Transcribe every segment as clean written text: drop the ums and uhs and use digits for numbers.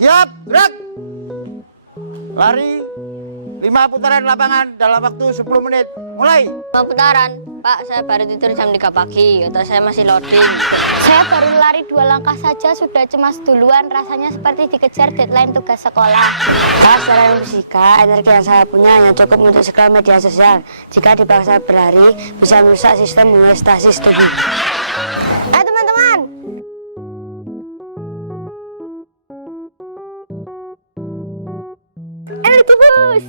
Siap, gerak. Lari 5 putaran lapangan dalam waktu 10 menit. Mulai. 5 putaran. Pak, saya baru tidur jam 3 pagi atau saya masih loading. Saya baru lari 2 langkah saja sudah cemas duluan. Rasanya seperti dikejar deadline tugas sekolah. Pak, secara fisika, energi yang saya punya hanya cukup untuk scroll media sosial. Jika dipaksa berlari, bisa merusak sistem homeostasis tubuh. Ayo teman-teman. Energi boost.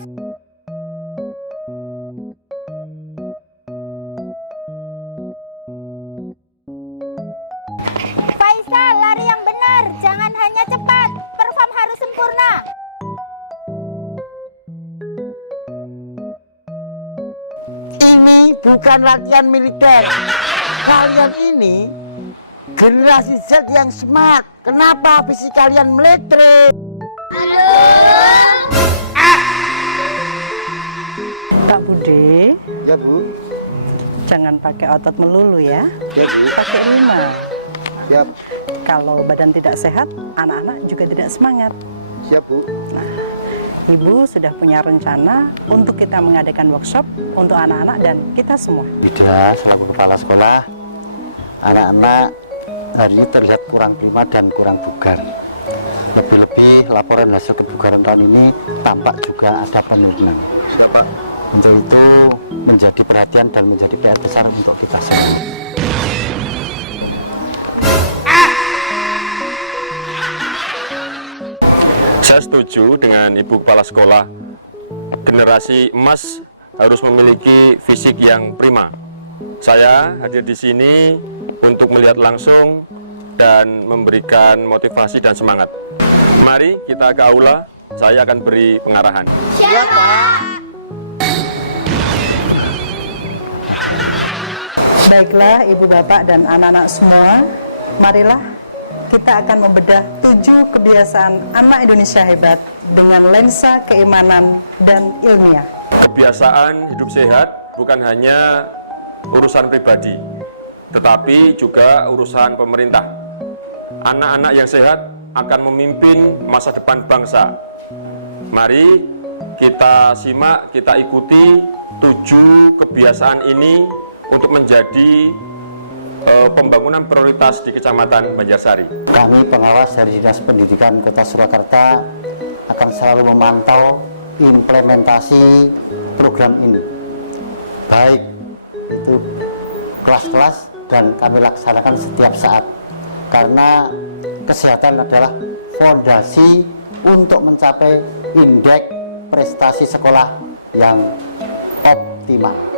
Faisal, lari yang benar, jangan hanya cepat, perform harus sempurna. Ini bukan latihan militer. Kalian ini generasi Z yang smart. Kenapa fisik kalian meletre? Pak Bude, Ya Bu. jangan pakai otot melulu ya, Ya Bu. pakai 5. Siap. Kalau badan tidak sehat, anak-anak juga tidak semangat. Siap Bu. Ibu sudah punya rencana untuk kita mengadakan workshop untuk anak-anak dan kita semua. Bida selaku kepala sekolah, anak-anak hari ini terlihat kurang prima dan kurang bugar. Lebih-lebih laporan hasil kebugaran tahun ini tampak juga ada penurunan. Siap Pak. Untuk itu menjadi perhatian dan menjadi PR besar untuk kita semua. Saya setuju dengan Ibu Kepala Sekolah. Generasi emas harus memiliki fisik yang prima. Saya hadir di sini untuk melihat langsung dan memberikan motivasi dan semangat. Mari kita ke aula, saya akan beri pengarahan. Baiklah Ibu Bapak dan anak-anak semua, marilah kita akan membedah 7 kebiasaan anak Indonesia hebat dengan lensa keimanan dan ilmiah. Kebiasaan hidup sehat bukan hanya urusan pribadi, tetapi juga urusan pemerintah. Anak-anak yang sehat akan memimpin masa depan bangsa. Mari kita simak, kita ikuti 7 kebiasaan ini untuk menjadi pembangunan prioritas di Kecamatan Banjarsari. Kami pengawas dari Dinas Pendidikan Kota Surakarta akan selalu memantau implementasi program ini, baik itu kelas-kelas dan kami laksanakan setiap saat, karena kesehatan adalah fondasi untuk mencapai indeks prestasi sekolah yang optimal.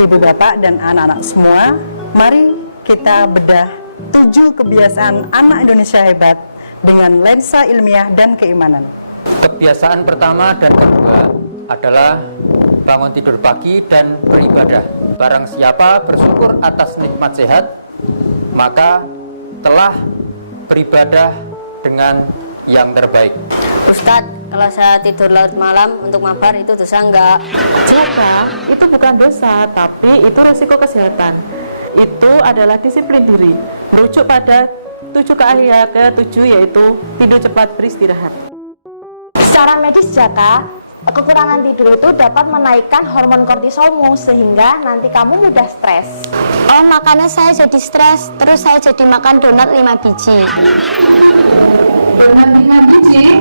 Ibu Bapak dan anak-anak semua, mari kita bedah 7 kebiasaan anak Indonesia hebat dengan lensa ilmiah dan keimanan. Kebiasaan pertama dan kedua adalah bangun tidur pagi dan beribadah. Barang siapa bersyukur atas nikmat sehat, maka telah beribadah dengan yang terbaik. Ustadz, kalau saya tidur larut malam untuk mabar itu dosa enggak? Dosa itu bukan dosa, tapi itu risiko kesehatan. Itu adalah disiplin diri, merujuk pada 7 KAH ke-7 yaitu tidur cepat, beristirahat. Secara medis Jaka, kekurangan tidur itu dapat menaikkan hormon kortisolmu sehingga nanti kamu mudah stres. Oh, makanya saya jadi stres, terus saya jadi makan donat 5 biji. Donat 5 biji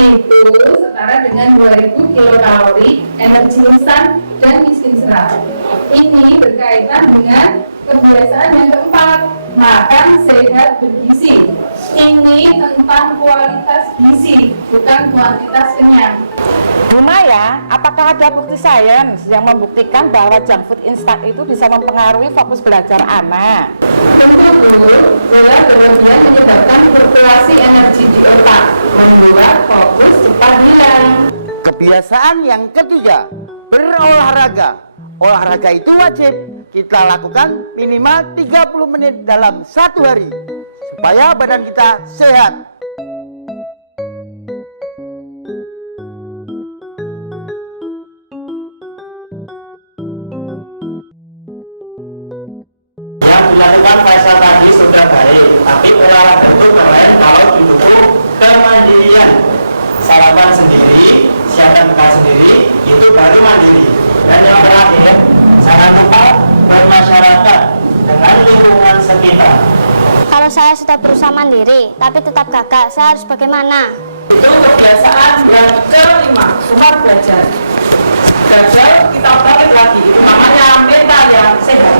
itu setara dengan 2000 kilokalori energi instan dan miskin serat. Ini berkaitan dengan kebiasaan yang keempat, makan sehat bergizi. Ini tentang kualitas gizi, bukan kuantitas kenyang. Bu Maya, apakah ada bukti sains yang membuktikan bahwa junk food instan itu bisa mempengaruhi fokus belajar anak? Tentu Bu, gula berlebihan menyebabkan fluktuasi energi di otak, membuat fokus cepat hilang. Kebiasaan yang ketiga, berolahraga. Olahraga itu wajib kita lakukan minimal 30 menit dalam 1 hari supaya badan kita sehat. Yang dilakukan Faisal tadi sudah baik, tapi olahraga itu keren kalau didukung kemandirian. Sarapan sendiri, siapkan bekal sendiri, itu baru mandiri. Dan yang terakhir, jangan lupa bermasyarakat dengan lingkungan sekitar. Kalau saya sudah berusaha mandiri, tapi tetap gagal, saya harus bagaimana? Itu kebiasaan yang kelima, gemar belajar. Gagal, kita bangkit lagi. Itu namanya mental yang sehat.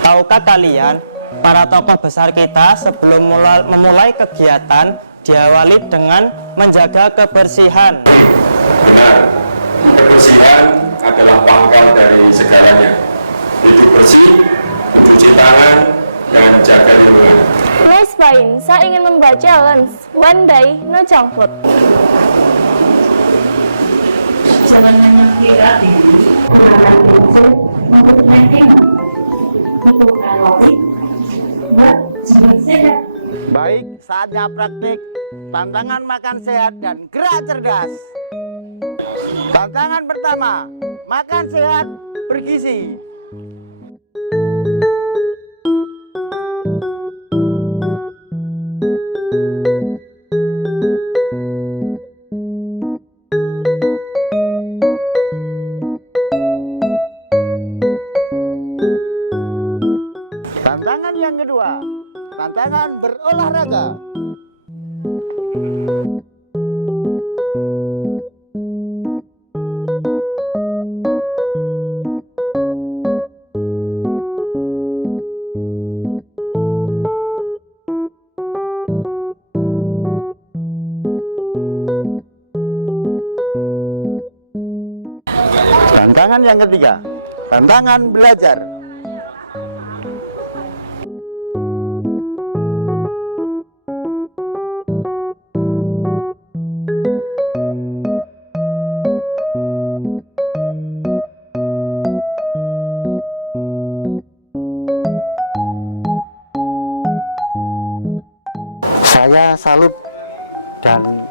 Tahukah kalian, para tokoh besar kita sebelum memulai kegiatan diawali dengan menjaga kebersihan? Benar, kebersihan adalah pangkal dari segalanya. Hidup bersih, mencuci tangan, dan jaga lingkungan. Nice point, saya ingin membuat challenge. One day, no junk food. Jangan hanya kira diri, gunakan gadget untuk snacking. Cukup kalori, buat jiwa sehat. Baik, saatnya praktik tantangan makan sehat dan gerak cerdas. Tantangan pertama, makan sehat bergizi. Tantangan yang kedua, tantangan berolahraga. Tantangan yang ketiga, tantangan belajar. Saya salut dan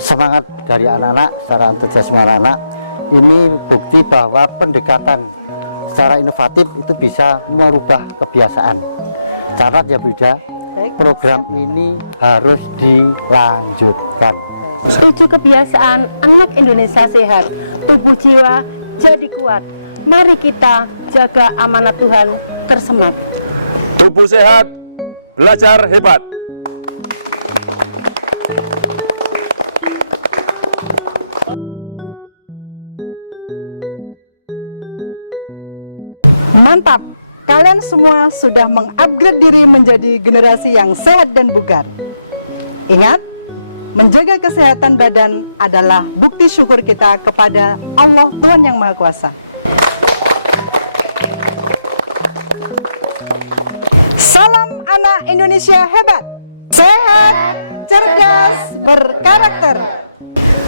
semangat dari anak-anak, secara antusiasme anak-anak. Ini bukti bahwa pendekatan secara inovatif itu bisa merubah kebiasaan. Catat ya Buda, program ini harus dilanjutkan. 7 kebiasaan anak Indonesia sehat, tubuh jiwa jadi kuat. Mari kita jaga amanat Tuhan tersemat. Tubuh sehat, belajar hebat. Mantap, kalian semua sudah mengupgrade diri menjadi generasi yang sehat dan bugar. Ingat, menjaga kesehatan badan adalah bukti syukur kita kepada Allah Tuhan Yang Maha Kuasa. Salam anak Indonesia hebat, sehat, cerdas, berkarakter.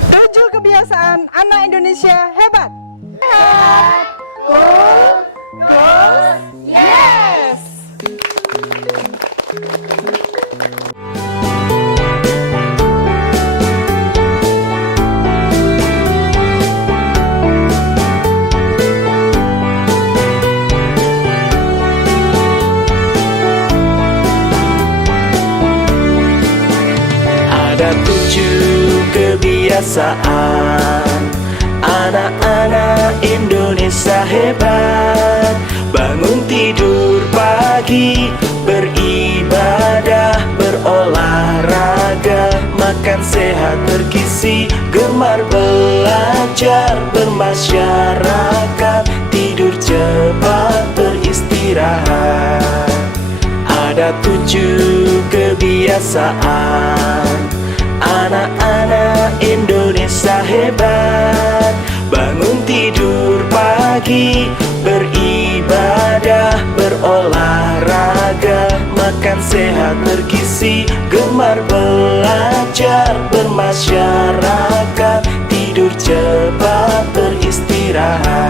7 kebiasaan anak Indonesia hebat, sehat, cool, goals, yes! Ada 7 kebiasaan anak-anak Indonesia hebat. Bangun tidur pagi, beribadah, berolahraga, makan sehat bergizi, gemar belajar, bermasyarakat, tidur cepat, beristirahat. Ada 7 kebiasaan anak-anak Indonesia hebat. Bangun tidur pagi, beribadah, berolahraga, makan sehat bergizi, gemar belajar, bermasyarakat, tidur cepat, beristirahat.